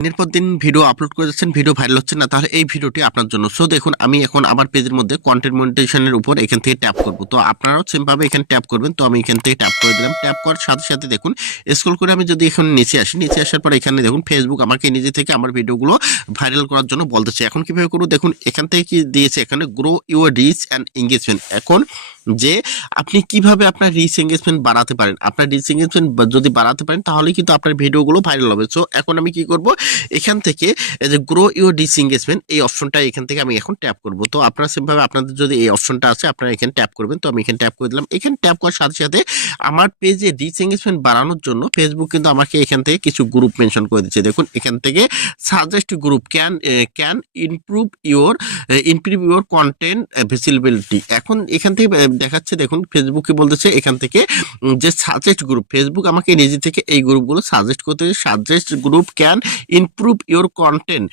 দিনের পর দিন ভিডিও আপলোড করে যাচ্ছেন, ভিডিও ভাইরাল হচ্ছে না, তাহলে এই ভিডিওটি আপনার জন্য। সো দেখুন, আমি এখন আমার পেজের মধ্যে কন্টেন্ট মনিটাইজেশনের উপর এখান থেকে ট্যাপ করব। তো আপনারাও সেমভাবে এখানে ট্যাপ করবেন। তো আমি এখান থেকে ট্যাপ করে দিলাম। ট্যাপ করার সাথে সাথে দেখুন, স্ক্রল করে আমি যদি এখন নিচে আসি, নিচে আসার পর এখানে দেখুন ফেসবুক আমাকে নিজে থেকে আমার ভিডিওগুলো ভাইরাল করার জন্য বলতেছে। এখন কিভাবে করবো দেখুন, এখান থেকে কি দিয়েছে, এখানে grow your rich and engagement. এখন যে আপনি কিভাবে আপনার রিচ এঙ্গেজমেন্ট বাড়াতে পারেন, আপনার রিচ এঙ্গেজমেন্ট যদি বাড়াতে পারেন তাহলে কিন্তু আপনার ভিডিওগুলো ভাইরাল হবে। সো এখন আমি কি করব, এখান থেকে এই যে গ্রো ইউর রিচ এঙ্গেজমেন্ট এই অপশনটা এখান থেকে আমি এখন ট্যাপ করব। তো আপনারা সেমভাবে আপনাদের যদি এই অপশনটা আছে আপনারা এখানে ট্যাপ করবেন। তো আমি এখানে ট্যাপ করে দিলাম। এখানে ট্যাপ করার সাথে সাথে আমার পেজে রিচ এঙ্গেজমেন্ট বাড়ানোর জন্য ফেসবুক কিন্তু আমাকে এখান থেকে কিছু গ্রুপ মেনশন করে দিচ্ছে। দেখুন এখান থেকে suggest group can improve your content visibility. এখন এখান থেকে দেখাচ্ছে, দেখুন ফেসবুকে বলতেছে এখান থেকে যে সাজেস্ট গ্রুপ, ফেসবুক আমাকে নিজে থেকে এই গ্রুপগুলো সাজেস্ট করতে, suggest group can improve your content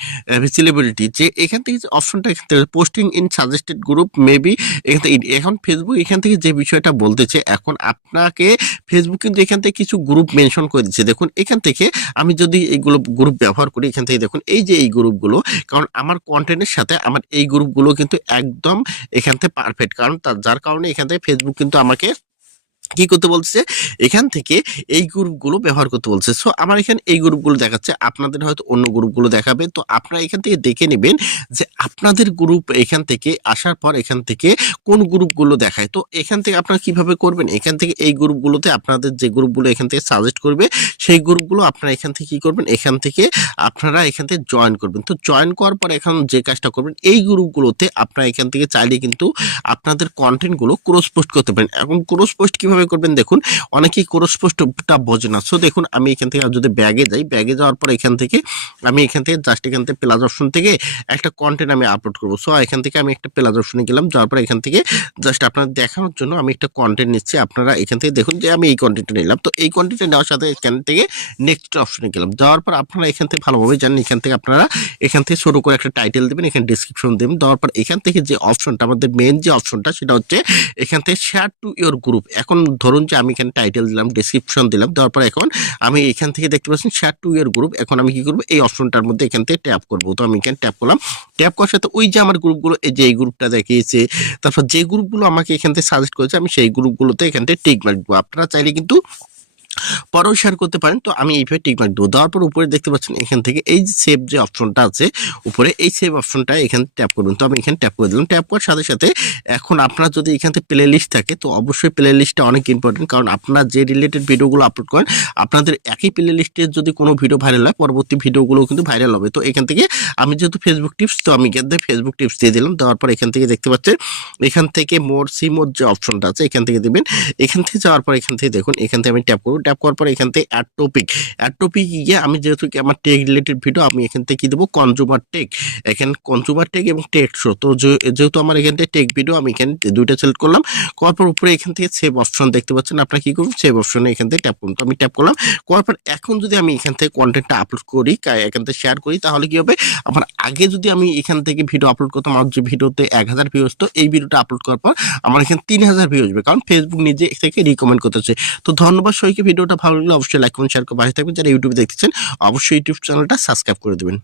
visibility. যে এখান থেকে যে অপশনটা, এখান থেকে posting in suggested group maybe, এখান থেকে এখন ফেসবুক এখান থেকে যে বিষয়টা বলতেছে, এখন আপনাকে ফেসবুক কিন্তু এখান থেকে কিছু গ্রুপ মেনশন করে দিচ্ছে। দেখুন এখান থেকে আমি যদি এইগুলো গ্রুপ ব্যবহার করি, এখান থেকে দেখুন এই যে এই গ্রুপগুলো, কারণ আমার কন্টেন্টের সাথে আমার এই গ্রুপগুলো কিন্তু একদম এখান থেকে পারফেক্ট, কারণ যার কারণে এখান থেকে ফেসবুক কিন্তু আমাকে কি করতে বলছে, এখান থেকে এই গ্রুপগুলো ব্যবহার করতে বলছে। সো আমার এখানে এই গ্রুপগুলো দেখাচ্ছে, আপনাদের হয়তো অন্য গ্রুপগুলো দেখাবে। তো আপনারা এখান থেকে দেখে নেবেন যে আপনাদের গ্রুপ এখান থেকে আসার পর এখান থেকে কোন গ্রুপগুলো দেখায়। তো এখান থেকে আপনারা কিভাবে করবেন, এখান থেকে এই গ্রুপগুলোতে আপনাদের যে গ্রুপগুলো এখান থেকে সাজেস্ট করবে সেই গ্রুপগুলো আপনারা এখান থেকে কি করবেন, এখান থেকে আপনারা এখান থেকে জয়েন করবেন। তো জয়েন করার পর এখন যে কাজটা করবেন, এই গ্রুপগুলোতে আপনারা এখান থেকে চাইলে কিন্তু আপনাদের কন্টেন্টগুলো ক্রস পোস্ট করতে পারেন। এখন ক্রস পোস্ট কিভাবে করবেন দেখুন, অনেকেই ক্রস পোস্টটা বোঝে না। সো দেখুন আমি এখান থেকে যদি ব্যাগে যাই, ব্যাগে যাওয়ার পর এখান থেকে আমি এখান থেকে জাস্ট এখান থেকে প্লাস অপশন থেকে একটা কন্টেন্ট আমি আপলোড করবো। সো এখান থেকে আমি একটা প্লাস অপশনে গেলাম, যাওয়ার পর এখান থেকে জাস্ট আপনার দেখানোর জন্য আমি একটা কন্টেন্ট নিচ্ছি। আপনারা এখান থেকে দেখুন যে আমি এই কন্টেন্টটা নিলাম। তো এই কন্টেন্টটা নেওয়ার সাথে এখান থেকে নেক্সট অপশনে গেলাম, যাওয়ার পর আপনারা এখান থেকে ভালোভাবে জানেন, এখান থেকে আপনারা এখান থেকে ছোটো করে একটা টাইটেল দেবেন, এখানে ডিসক্রিপশন দেবেন। দেওয়ার পর এখান থেকে যে অপশনটা, আমাদের মেন যে অপশনটা, সেটা হচ্ছে এখান থেকে শেয়ার টু ইউর গ্রুপ। এখন ধরুন যে আমি এখানে টাইটেল দিলাম, ডেসক্রিপশন দিলাম, দেওয়ার পর এখন আমি এখান থেকে দেখতে পাচ্ছেন শেয়ার টু ইউর গ্রুপ। এখন আমি কি করবো, এই অপশনটার মধ্যে এখান থেকে ট্যাপ করবো। তো আমি এখানে ট্যাপ করলাম। ট্যাপ করার সাথে ওই যে আমার গ্রুপগুলো, এই যে এই গ্রুপটা দেখিয়েছে, তারপর যে গ্রুপগুলো আমাকে এখান থেকে সাজেস্ট করেছে, আমি সেই গ্রুপগুলোতে এখান থেকে টিক মার্ক দেবো। আপনারা চাইলে কিন্তু পরেও শেয়ার করতে পারেন। তো আমি এইভাবে টিকমার্ক দেবো। দেওয়ার পর উপরে দেখতে পাচ্ছেন এখান থেকে এই যে সেভ যে অপশনটা আছে উপরে, এই সেভ অপশনটা এখানে ট্যাপ করুন। তো আমি এখানে ট্যাপ করে দিলাম। ট্যাপ করার সাথে সাথে এখন আপনার যদি এখান থেকে প্লে লিস্ট থাকে, তো অবশ্যই প্লে লিস্টটা অনেক ইম্পর্টেন্ট, কারণ আপনার যে রিলেটেড ভিডিওগুলো আপলোড করেন, আপনাদের একই প্লে লিস্টে যদি কোনো ভিডিও ভাইরাল হয়, পরবর্তী ভিডিওগুলো কিন্তু ভাইরাল হবে। তো এখান থেকে আমি যেহেতু ফেসবুক টিপস, তো আমি এখান থেকে ফেসবুক টিপস দিয়ে দিলাম। দেওয়ার পর এখান থেকে দেখতে পাচ্ছেন এখান থেকে মোর যে অপশনটা আছে এখান থেকে দেবেন। এখান থেকে যাওয়ার পর এখান থেকে দেখুন, এখান থেকে আমি ট্যাপ করবো। ট্যাপ করার পর এখান থেকে অ্যাড টপিক গিয়ে আমি যেহেতু আমার টেক রিলেটেড ভিডিও, আমি এখান থেকে কি দেবো, কনজুমার টেক। এখানে কনজুমার টেক এবং টেক শো। তো যেহেতু আমার এখান থেকে টেক ভিডিও, আমি এখানে দুইটা সিলেক্ট করলাম। করার পর উপরে এখান থেকে সেভ অপশন দেখতে পাচ্ছেন, আপনারা কি করবেন, সেভ অপশনে এখান থেকে ট্যাপ করুন। তো আমি ট্যাপ করলাম। করার পর এখন যদি আমি এখান থেকে কন্টেন্টটা আপলোড করি, এখান থেকে শেয়ার করি, তাহলে কি হবে, আমার আগে যদি আমি এখান থেকে ভিডিও আপলোড করতাম, আমার যে ভিডিওতে 1000 ভিউ আসতো, এই ভিডিওটা আপলোড করার পর আমার এখানে 3000 ভিউ আসবে, কারণ ফেসবুক নিজে থেকে রিকমেন্ড করতেছে। তো ধন্যবাদ সবাইকে। ভিডিওটা ভালো লাগলে অবশ্যই লাইক কমেন্ট শেয়ার করে পাশে থাকবেন। যারা ইউটিউবে দেখতেছেন অবশ্যই ইউটিউব চ্যানেলটা সাবস্ক্রাইব করে দেবেন।